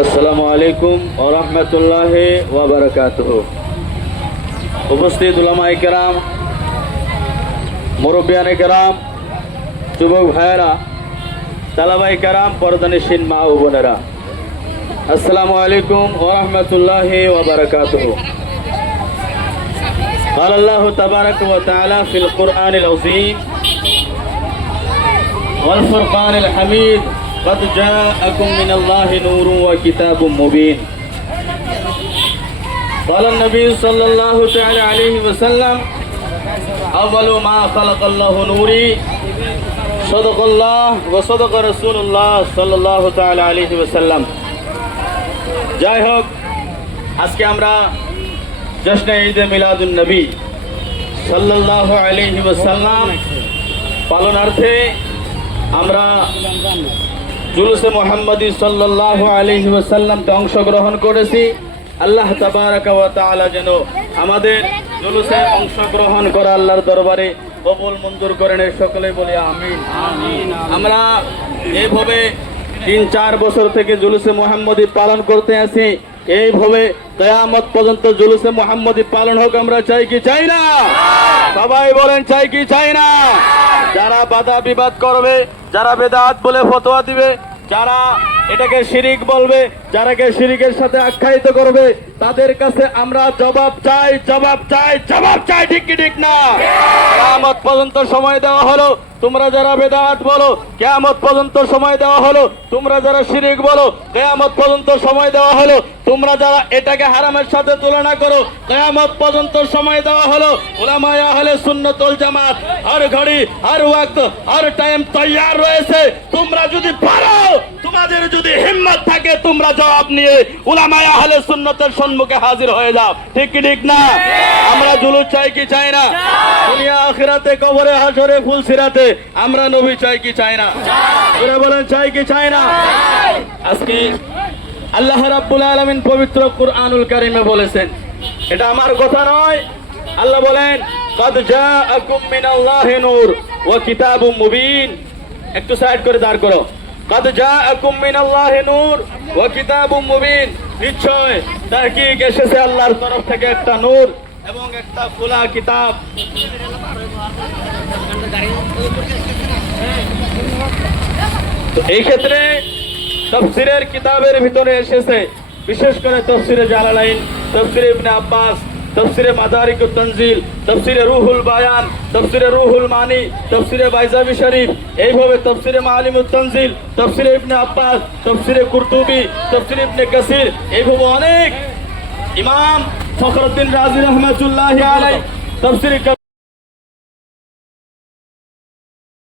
আসসালামু আলাইকুম ওয়া রাহমাতুল্লাহি ওয়া বারাকাতুহু। উপস্থিত উলামায়ে কেরাম, মুরব্বিয়ানে কেরাম, যুবক ভাইয়েরা, তালাবায়ে কেরাম, পর্দানিশীন মা ও বোনেরা, আসসালামু আলাইকুম ওয়া রাহমাতুল্লাহি ওয়া বারাকাতুহু। قال الله تبارك وتعالى في القرآن العظيم والفرقان الحميد قد جاءكم من الله نور وكتاب مبين. قال النبي صلى الله تعالى عليه وسلم أول ما خلق الله نوري. صدق الله وصدق رسول الله صلى الله تعالى عليه وسلم. যাই হোক, আজকে আমরা জশ্নে ঈদে মিলাদুন নবী সাল্লাল্লাহু আলাইহি ওয়াসাল্লাম পালনার্থে আমরা জুলুসে মুহাম্মদী সাল্লাল্লাহু আলাইহি ওয়াসাল্লামতে অংশগ্রহণ করেছি। আল্লাহ তাবারাকা ওয়া তাআলা যেন আমাদের জুলুসে অংশগ্রহণ করা আল্লাহর দরবারে কবুল মঞ্জুর করেন, সকলে বলি আমিন। আমরা এইভাবে ৩-৪ বছর থেকে জুলুসে মুহাম্মদী পালন করতে আছি। এইভাবে কিয়ামত পর্যন্ত জুলুসে মুহাম্মদী পালন হোক, আমরা চাই কি চাই না? সবাই বলেন চাই কি চাই না? যারা বাধা বিবাদ করবে, যারা বেদাত বলে ফতোয়া দিবে, যারা এটাকে শিরিক বলবে, যারাকে শিরিকের সাথে আখ্যায়িত করবে, তাদের কাছে আমরা জবাব চাই, জবাব চাই, জবাব চাই, ঠিক কি ঠিক না? কিয়ামত পর্যন্ত সময় দেওয়া হলো, তোমরা যারা বেদাত বলো কিয়ামত পর্যন্ত সময় দেওয়া হলো, তোমরা যারা শিরিক বলো কিয়ামত পর্যন্ত সময় দেওয়া হলো, তোমরা যারা এটাকে হারামের সাথে তুলনা করো কিয়ামত পর্যন্ত সময় দেওয়া হলো। উলামায়ে আহলে সুন্নাত ওয়াল জামাত হর ঘড়ি, হর ওয়াক্ত, হর টাইম তৈয়ার রয়েছে। তোমরা যদি পারো, তোমাদের যদি হিম্মত থাকে, তোমরা জবাব নিয়ে উলামায়ে আহলে সুন্নাতের সম্মুখে হাজির হয়ে যাও, ঠিক কি ঠিক না? আমরা জুলুস চাই কি চাই না? দুনিয়া আখিরাতে, কবরে, হাসরে, ফুলসিরাতে আমরা নবী চাই কি চাই না? ওরা বলেন চাই কি চাই না? আজকে আল্লাহ রাব্বুল আলামিন পবিত্র কুরআনুল কারীমে বলেছেন, এটা আমার কথা নয়। আল্লাহ বলেন কাদ জাআকুম মিনাল্লাহি নূর ওয়া কিতাবুম মুবিন। একটু সাইড করে দাঁড় করো। কাদ জাআকুম মিনাল্লাহি নূর ওয়া কিতাবুম মুবিন। নিশ্চয় তাহকিক এসেছে আল্লাহর তরফ থেকে একটা নূর এবং একটা খোলা কিতাব। তো এই ক্ষেত্রে তাফসীরের কিতাবের ভিতরে এসেছে, বিশেষ করে তাফসীরে জালালাইন, তাফসীরে ইবনে আব্বাস, তাফসীরে মাদারিকুত তানজিল, তাফসীরে রুহুল বায়ান, তাফসীরে রুহুল মানি, তাফসীরে বাইজাবি শরীফ, এইভাবে তাফসীরে মাআলিমুত তানজিল, তাফসীরে ইবনে আব্বাস, তাফসীরে কুরতুবী, তাফসীরে ইবনে কাসির, এইভাবে অনেক ইমাম ফখরুদ্দিন রাজি রাহমাতুল্লাহি আলাইহি তাফসীরে